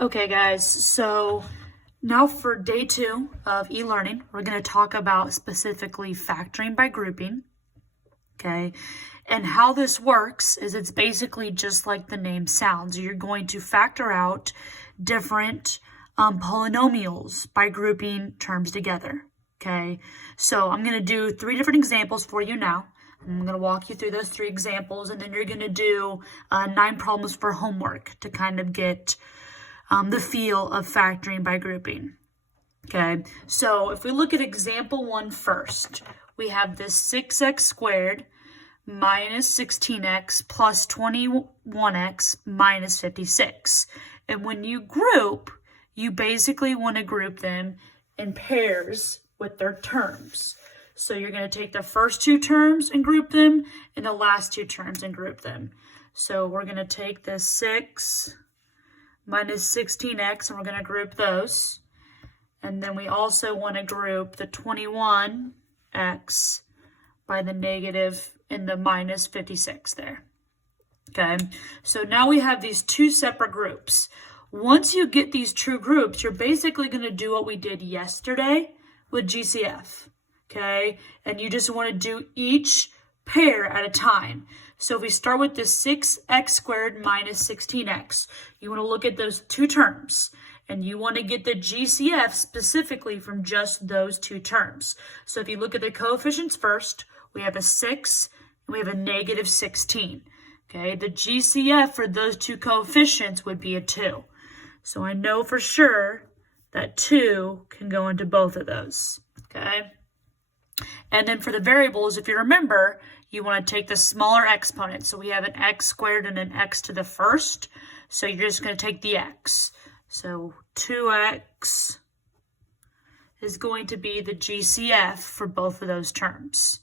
Okay, guys, so now for day 2 of e-learning, we're going to talk about specifically factoring by grouping, okay? And how this works is it's basically just like the name sounds. You're going to factor out different polynomials by grouping terms together, okay? So I'm going to do 3 different examples for you now. I'm going to walk you through those 3 examples, and then you're going to do 9 problems for homework to kind of get the feel of factoring by grouping. Okay, so if we look at example 1 first, we have this 6x squared minus 16x plus 21x minus 56. And when you group, you basically want to group them in pairs with their terms. So you're going to take the first 2 terms and group them, and the last 2 terms and group them. So we're going to take this 6 minus 16x, and we're going to group those. And then we also want to group the 21x by the negative and the minus 56 there. Okay, so now we have these 2 separate groups. Once you get these true groups, you're basically going to do what we did yesterday with GCF. Okay, and you just want to do each pair at a time. So if we start with this 6x squared minus 16x, you want to look at those 2 terms, and you want to get the GCF specifically from just those 2 terms. So if you look at the coefficients first, we have a 6 and we have a negative 16. Okay, the GCF for those 2 coefficients would be a 2. So I know for sure that 2 can go into both of those. Okay. And then for the variables, if you remember, you want to take the smaller exponent. So we have an x squared and an x to the first. So you're just going to take the x. So 2x is going to be the GCF for both of those terms.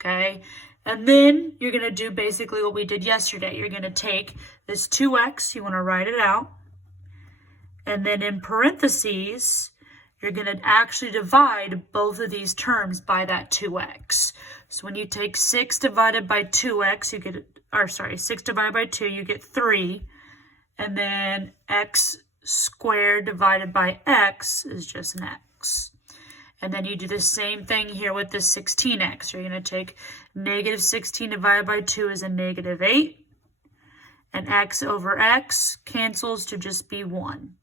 Okay. And then you're going to do basically what we did yesterday. You're going to take this 2x, you want to write it out. And then in parentheses, you're going to actually divide both of these terms by that 2x. So when you take 6 divided by 2x, you get, 6 divided by 2, you get 3. And then x squared divided by x is just an x. And then you do the same thing here with the 16x. You're going to take negative 16 divided by 2 is a negative 8. And x over x cancels to just be 1.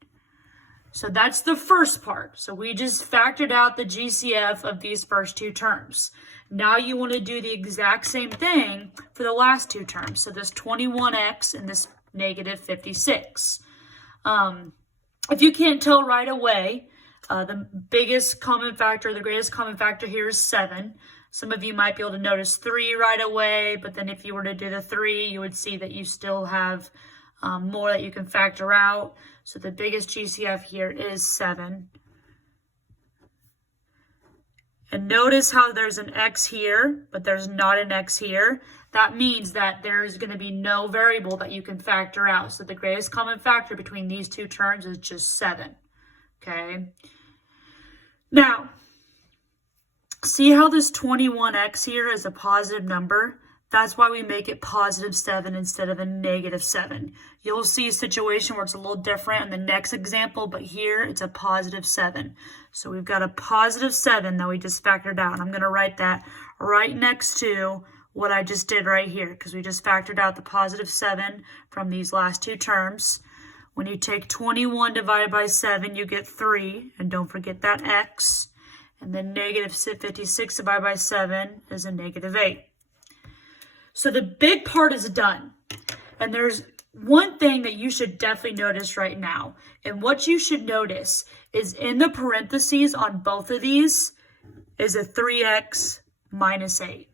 So that's the first part. So we just factored out the GCF of these first 2 terms. Now you want to do the exact same thing for the last 2 terms. So this 21x and this negative 56. If you can't tell right away, the biggest common factor, the greatest common factor here is 7. Some of you might be able to notice 3 right away, but then if you were to do the 3, you would see that you still have more that you can factor out. So the biggest GCF here is 7. And notice how there's an x here, but there's not an x here. That means that there's going to be no variable that you can factor out. So the greatest common factor between these 2 terms is just 7. Okay. Now, see how this 21x here is a positive number? That's why we make it positive 7 instead of a negative 7. You'll see a situation where it's a little different in the next example, but here it's a positive 7. So we've got a positive 7 that we just factored out. And I'm going to write that right next to what I just did right here, because we just factored out the positive 7 from these last 2 terms. When you take 21 divided by 7, you get 3. And don't forget that x. And then negative 56 divided by 7 is a negative 8. So the big part is done. And there's one thing that you should definitely notice right now. And what you should notice is in the parentheses on both of these is a 3x minus 8.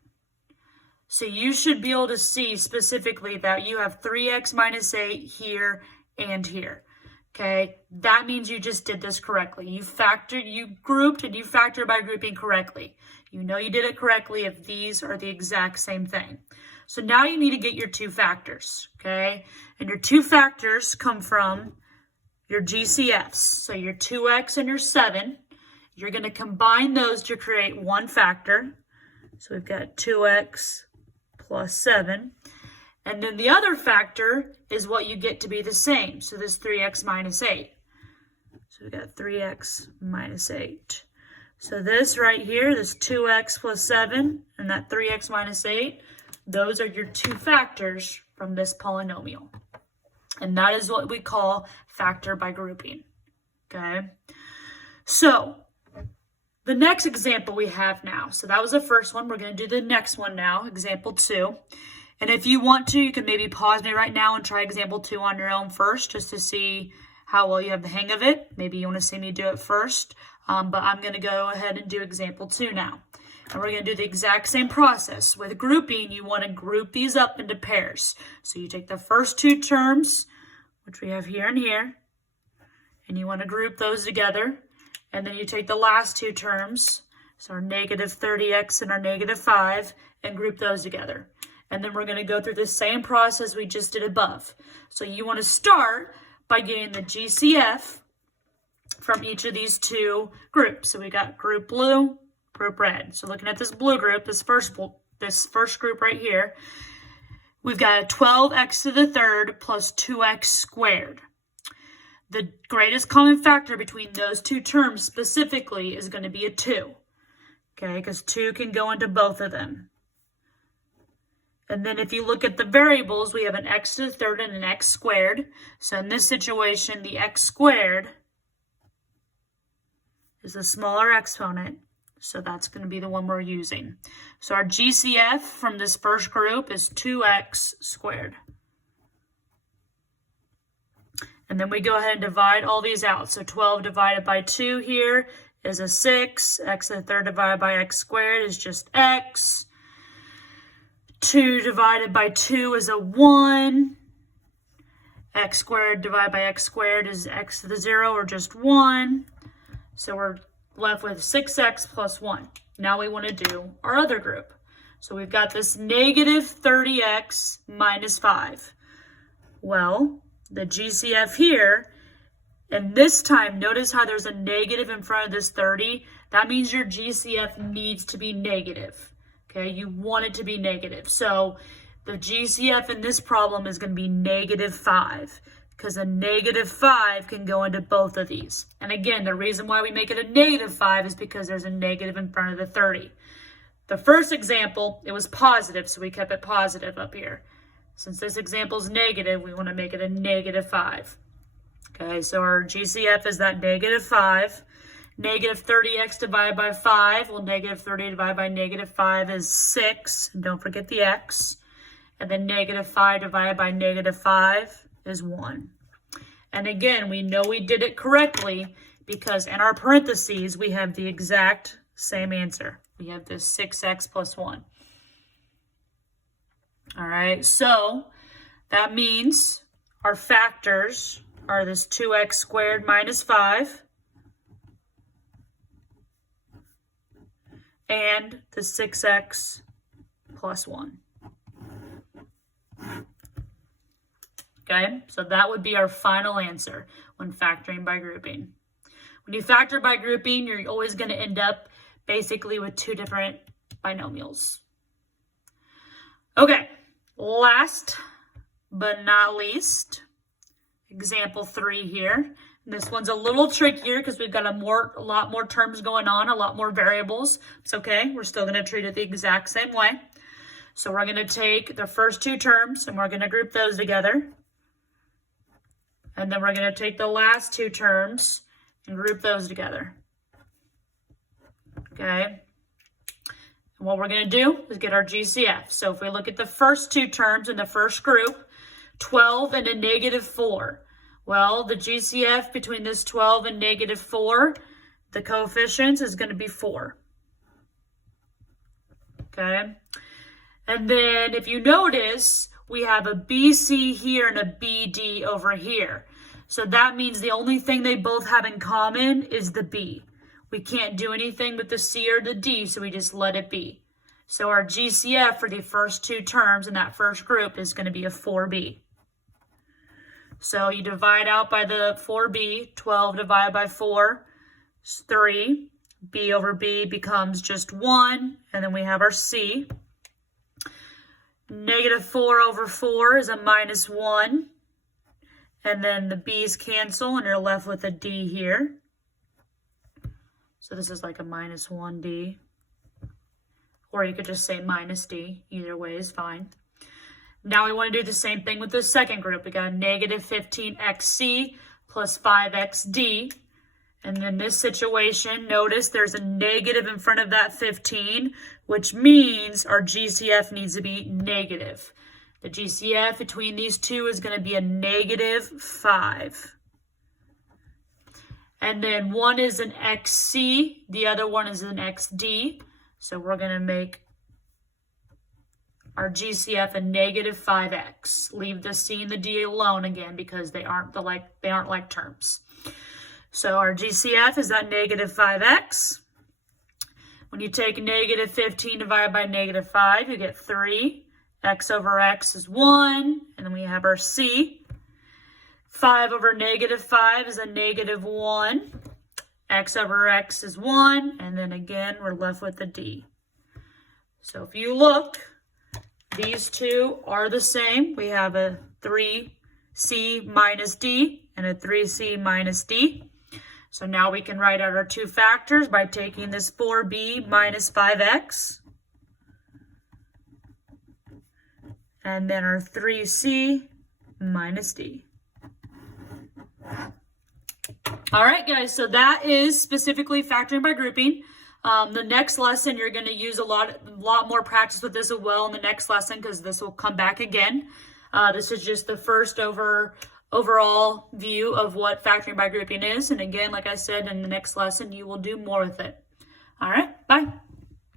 So you should be able to see specifically that you have 3x minus 8 here and here. Okay, that means you just did this correctly. You grouped and you factored by grouping correctly. You know you did it correctly if these are the exact same thing. So now you need to get your 2 factors, okay? And your 2 factors come from your GCFs. So your 2x and your 7. You're going to combine those to create one factor. So we've got 2x plus 7. And then the other factor is what you get to be the same. So this 3x minus 8. So we got 3x minus 8. So this right here, this 2x plus 7 and that 3x minus 8, those are your two factors from this polynomial. And that is what we call factor by grouping. Okay? So the next example we have now, so that was the first one. We're going to do the next one now, example 2. And if you want to, you can maybe pause me right now and try example 2 on your own first, just to see how well you have the hang of it. Maybe you want to see me do it first, but I'm going to go ahead and do example 2 now. And we're going to do the exact same process. With grouping, you want to group these up into pairs. So you take the first two terms, which we have here and here, and you want to group those together. And then you take the last two terms, so our negative 30x and our negative 5, and group those together. And then we're going to go through the same process we just did above. So you want to start by getting the GCF from each of these two groups. So we got group blue, group red. So looking at this blue group, this first group right here, we've got a 12x to the third plus 2x squared. The greatest common factor between those two terms specifically is going to be a 2. Okay, because 2 can go into both of them. And then if you look at the variables, we have an x to the third and an x squared. So in this situation, the x squared is the smaller exponent. So that's going to be the one we're using. So our GCF from this first group is 2x squared. And then we go ahead and divide all these out. So 12 divided by 2 here is a 6. X to the third divided by x squared is just x. 2 divided by 2 is a 1. X squared divided by x squared is x to the 0, or just 1. So we're left with 6x plus 1. Now we want to do our other group. So we've got this negative 30x minus 5. Well, the GCF here, and this time, notice how there's a negative in front of this 30. That means your GCF needs to be negative. Okay, you want it to be negative. So the GCF in this problem is going to be negative 5, because a negative 5 can go into both of these. And again, the reason why we make it a negative 5 is because there's a negative in front of the 30. The first example, it was positive, so we kept it positive up here. Since this example is negative, we want to make it a negative 5. Okay, so our GCF is that negative 5. Negative 30x divided by 5. Well, negative 30 divided by negative 5 is 6. And don't forget the x. And then negative 5 divided by negative 5 is 1. And again, we know we did it correctly because in our parentheses, we have the exact same answer. We have this 6x plus 1. All right, so that means our factors are this 2x squared minus 5 and the 6x plus 1. Okay, so that would be our final answer when factoring by grouping. When you factor by grouping, you're always going to end up basically with two different binomials. Okay, last but not least, example 3 here. This one's a little trickier because we've got a lot more terms going on, a lot more variables. It's okay. We're still going to treat it the exact same way. So we're going to take the first two terms and we're going to group those together. And then we're going to take the last two terms and group those together. Okay. And what we're going to do is get our GCF. So if we look at the first two terms in the first group, 12 and a negative 4. Well, the GCF between this 12 and negative 4, the coefficients is going to be 4. Okay. And then if you notice, we have a BC here and a BD over here. So that means the only thing they both have in common is the B. We can't do anything with the C or the D, so we just let it be. So our GCF for the first two terms in that first group is going to be a 4B. So you divide out by the 4B, 12 divided by 4 is 3. B over B becomes just 1, and then we have our C. Negative 4 over 4 is a minus 1. And then the b's cancel, and you're left with a d here. So this is like a minus 1d. Or you could just say minus d. Either way is fine. Now we want to do the same thing with the second group. We got negative 15xc plus 5xd. And in this situation, notice there's a negative in front of that 15, which means our GCF needs to be negative. The GCF between these two is going to be a negative 5. And then one is an XC, the other one is an XD. So we're going to make our GCF a negative 5x. Leave the C and the D alone again because they aren't like terms. So our GCF is that negative 5x. When you take negative 15 divided by negative 5, you get 3. X over x is 1. And then we have our C. 5 over negative 5 is a negative 1. X over x is 1. And then again, we're left with a D. So if you look, these two are the same. We have a 3C minus D and a 3C minus D. So now we can write out our two factors by taking this 4b minus 5x. And then our 3c minus d. All right, guys, so that is specifically factoring by grouping. The next lesson, you're going to use a lot more practice with this as well in the next lesson because this will come back again. This is just the first overall view of what factoring by grouping is. And again, like I said, in the next lesson, you will do more with it. All right, bye.